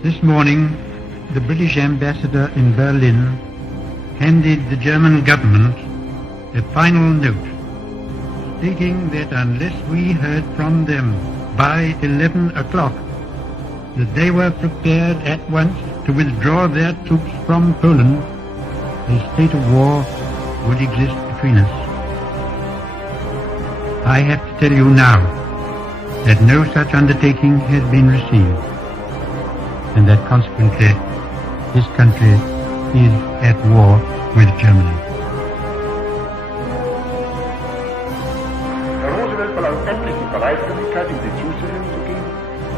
This morning, the British ambassador in Berlin handed the German government a final note stating that unless we heard from them by 11 o'clock, that they were prepared at once to withdraw their troops from Poland, a state of war would exist between us. I have to tell you now that no such undertaking has been received, and that consequently this country is at war with Germany. Herr Roosevelt verlangt endlich die Bereitwilligkeit, in die Zusicherung zu geben,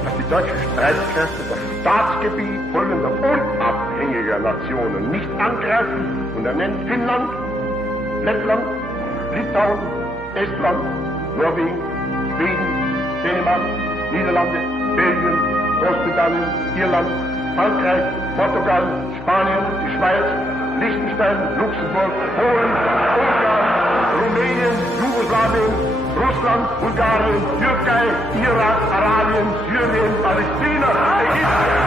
dass die deutschen Streitkräfte das Staatsgebiet folgender unabhängiger Nationen nicht angreifen, und er nennt Finnland, Lettland, Litauen, Estland, Norwegen, Schweden, Dänemark, Niederlande, Belgien, Großbritannien, Irland, Frankreich, Portugal, Spanien, die Schweiz, Liechtenstein, Luxemburg, Polen, Ungarn, Rumänien, Jugoslawien, Russland, Bulgarien, Türkei, Irak, Arabien, Syrien, Palästina, Ägypten.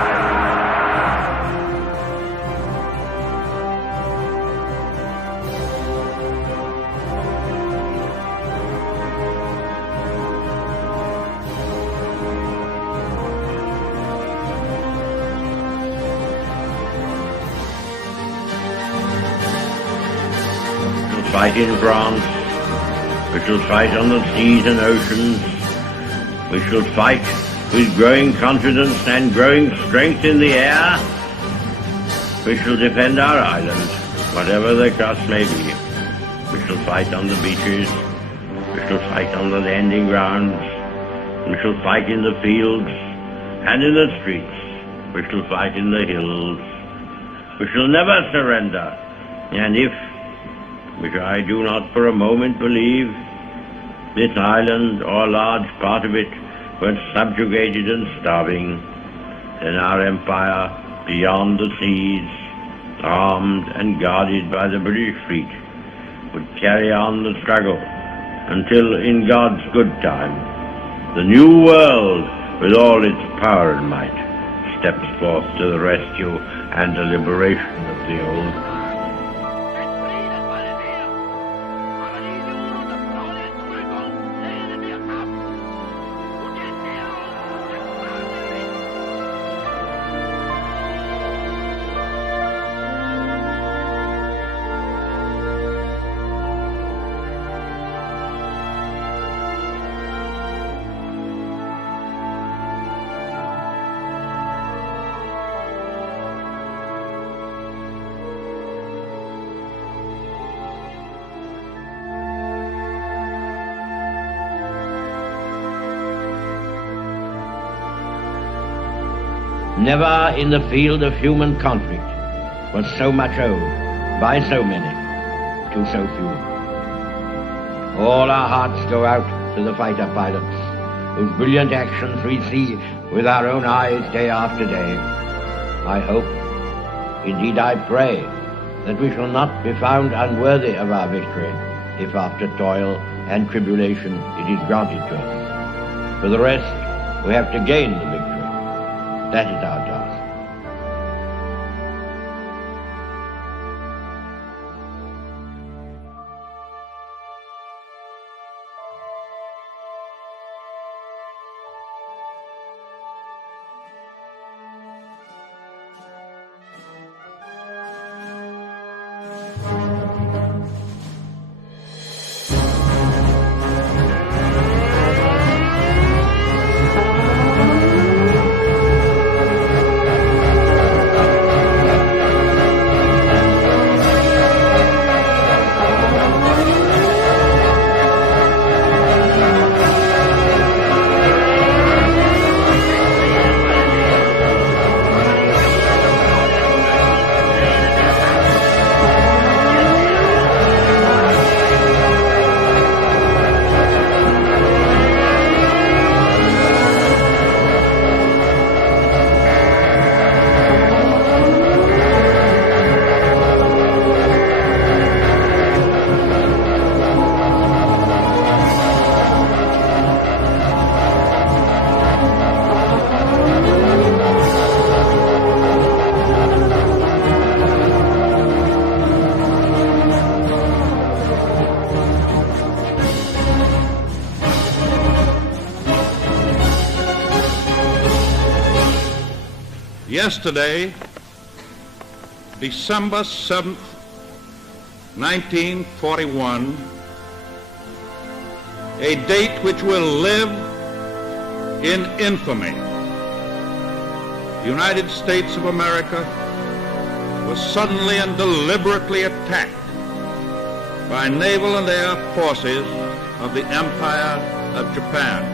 Fight in France, we shall fight on the seas and oceans, we shall fight with growing confidence and growing strength in the air, we shall defend our island, whatever the cost may be. We shall fight on the beaches, we shall fight on the landing grounds, we shall fight in the fields and in the streets, we shall fight in the hills, we shall never surrender, and if, which I do not for a moment believe, this island or a large part of it were subjugated and starving, then our empire beyond the seas, armed and guarded by the British fleet, would carry on the struggle until, in God's good time, the new world, with all its power and might, steps forth to the rescue and the liberation of the old. Never in the field of human conflict was so much owed by so many to so few. All our hearts go out to the fighter pilots, whose brilliant actions we see with our own eyes day after day. I hope, indeed I pray, that we shall not be found unworthy of our victory, if after toil and tribulation it is granted to us. For the rest, we have to gain the victory. That is our task. Yesterday, December 7th, 1941, a date which will live in infamy. The United States of America was suddenly and deliberately attacked by naval and air forces of the Empire of Japan.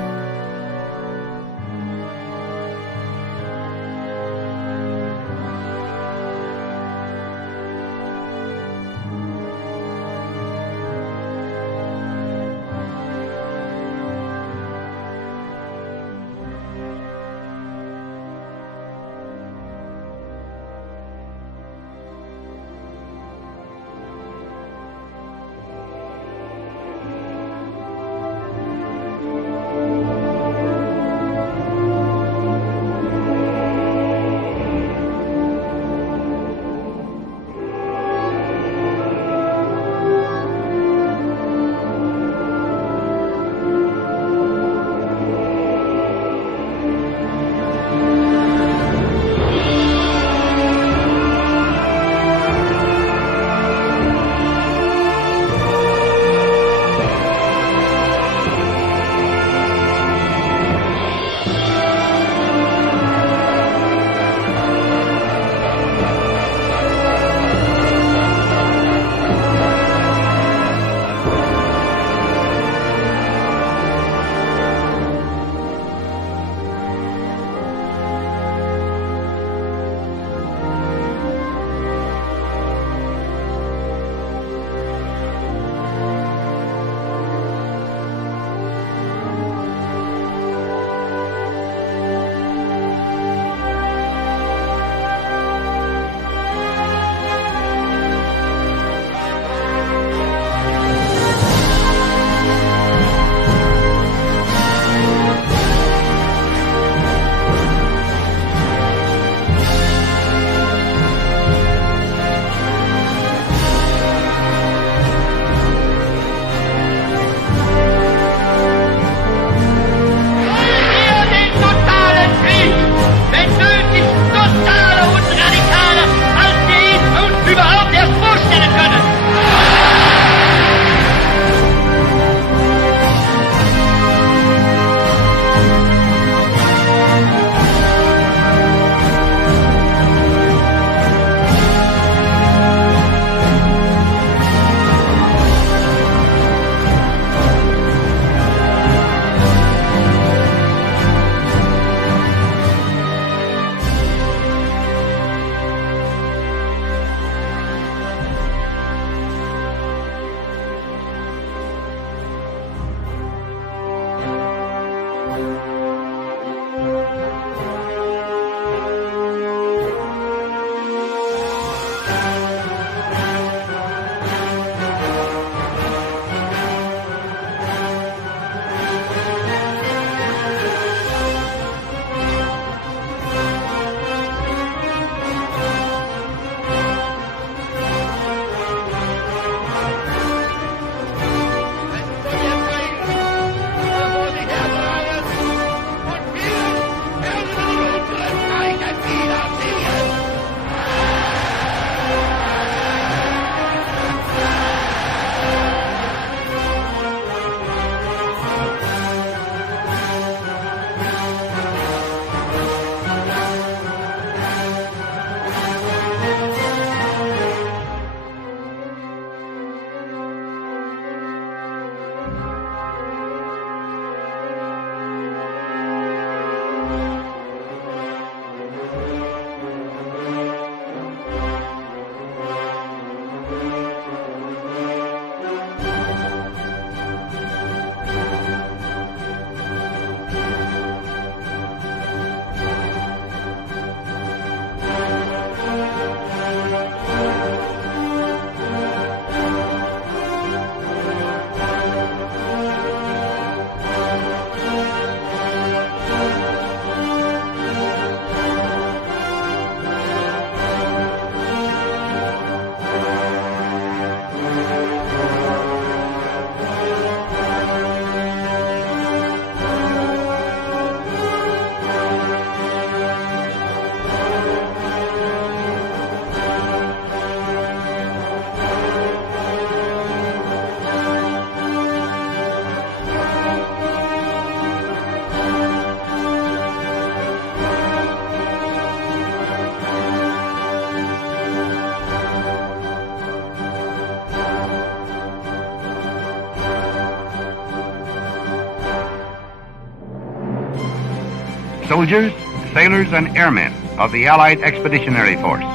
soldiers, sailors, and airmen of the Allied Expeditionary Force.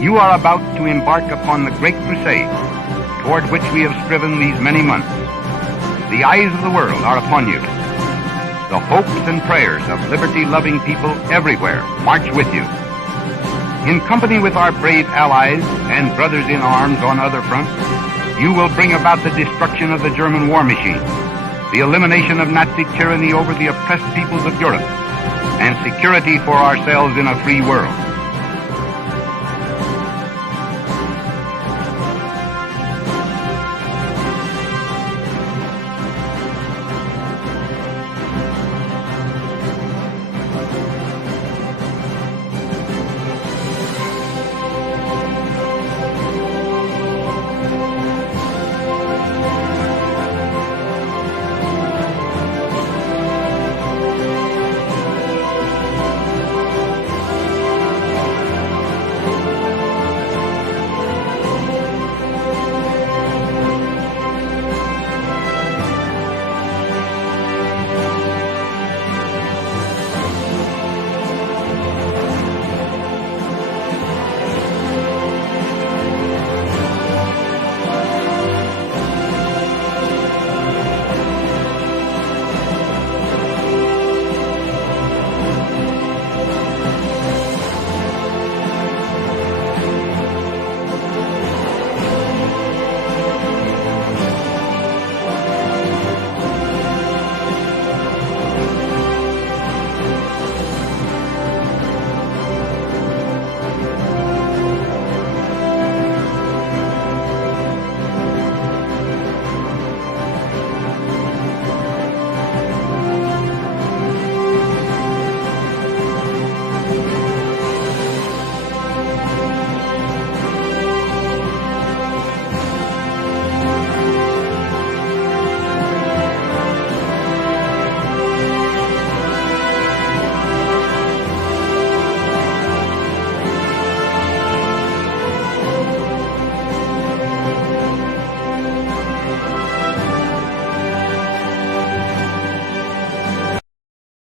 You are about to embark upon the great crusade toward which we have striven these many months. The eyes of the world are upon you. The hopes and prayers of liberty-loving people everywhere march with you. In company with our brave allies and brothers in arms on other fronts, you will bring about the destruction of the German war machine, the elimination of Nazi tyranny over the oppressed peoples of Europe, and security for ourselves in a free world.